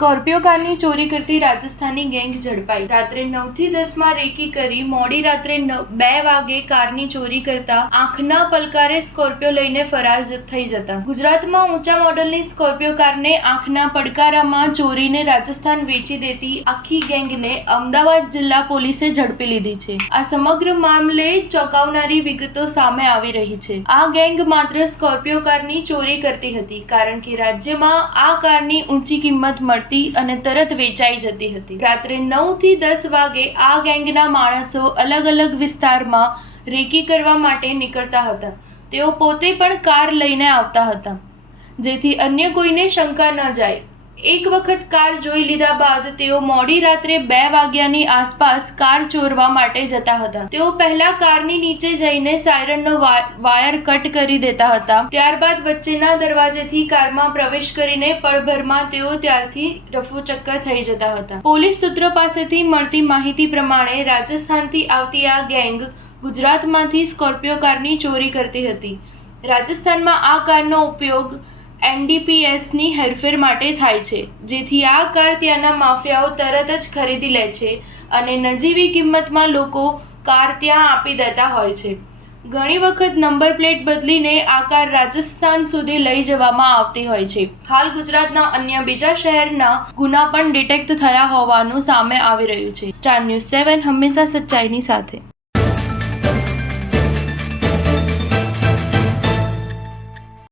Scorpio કારની ચોરી કરતી રાજસ્થાની ગેંગ ઝડપાઈ। રાત્રે 9 થી 10 માં રેકી કરી મોડી રાત્રે 2 વાગે કારની ચોરી કરતા આંખના પલકારે સ્કોર્પિયો લઈને ફરાર થઈ જતા। ગુજરાતમાં ઊંચા મોડલની સ્કોર્પિયો કારને આંખના પડકારામાં ચોરીને રાજસ્થાન વેચી દેતી આખી ગેંગને અમદાવાદ જિલ્લા પોલીસે ઝડપી લીધી છે। આ સમગ્ર મામલે ચોંકાવનારી વિગતો સામે આવી રહી છે। આ ગેંગ માત્ર સ્કોર્પિયો કારની ચોરી કરતી હતી કારણ કે રાજ્યમાં આ કારની ઊંચી કિંમત અને તરત વેચાઈ જતી હતી। રાત્રે 9 થી 10 વાગે આ ગેંગના માણસો અલગ અલગ વિસ્તારમાં રેકી કરવા માટે નીકળતા હતા। તેઓ પોતે પણ કાર લઈને આવતા હતા જેથી અન્ય કોઈને શંકા ન જાય। એક વખત કાર જોઈ લીધા બાદ તેઓ મોડી રાત્રે 2 વાગ્યાની આસપાસ કાર ચોરવા માટે જતા હતા। તેઓ પહેલા કારની નીચે જઈને સાયરનનો વાયર કટ કરી દેતા હતા। ત્યારબાદ વચ્ચેના દરવાજેથી કારમાં પ્રવેશ કરીને પળભરમાં તેઓ ત્યારથી રફુચક્કર થઈ જતા હતા। પોલીસ સૂત્રો પાસેથી મળતી માહિતી પ્રમાણે રાજસ્થાનથી આવતી આ ગેંગ ગુજરાતમાંથી સ્કોર્પિયો કારની ચોરી કરતી હતી। રાજસ્થાનમાં આ કારનો ઉપયોગ NDPSની હેરફેર માટે થાય છે જેથી આ કાર ત્યાંના માફિયાઓ તરત જ ખરીદી લે છે અને નજીવી કિંમતમાં લોકો કાર ત્યાં આપી દેતા હોય છે। ઘણી વખત નંબર પ્લેટ બદલીને આ કાર રાજસ્થાન સુધી લઈ જવામાં આવતી હોય છે। હાલ ગુજરાતના અન્ય બીજા શહેરના ગુના પણ ડિટેક્ટ થયા હોવાનું સામે આવી રહ્યું છે। સ્ટાર ન્યૂઝ 7 હંમેશા સચ્ચાઈની સાથે।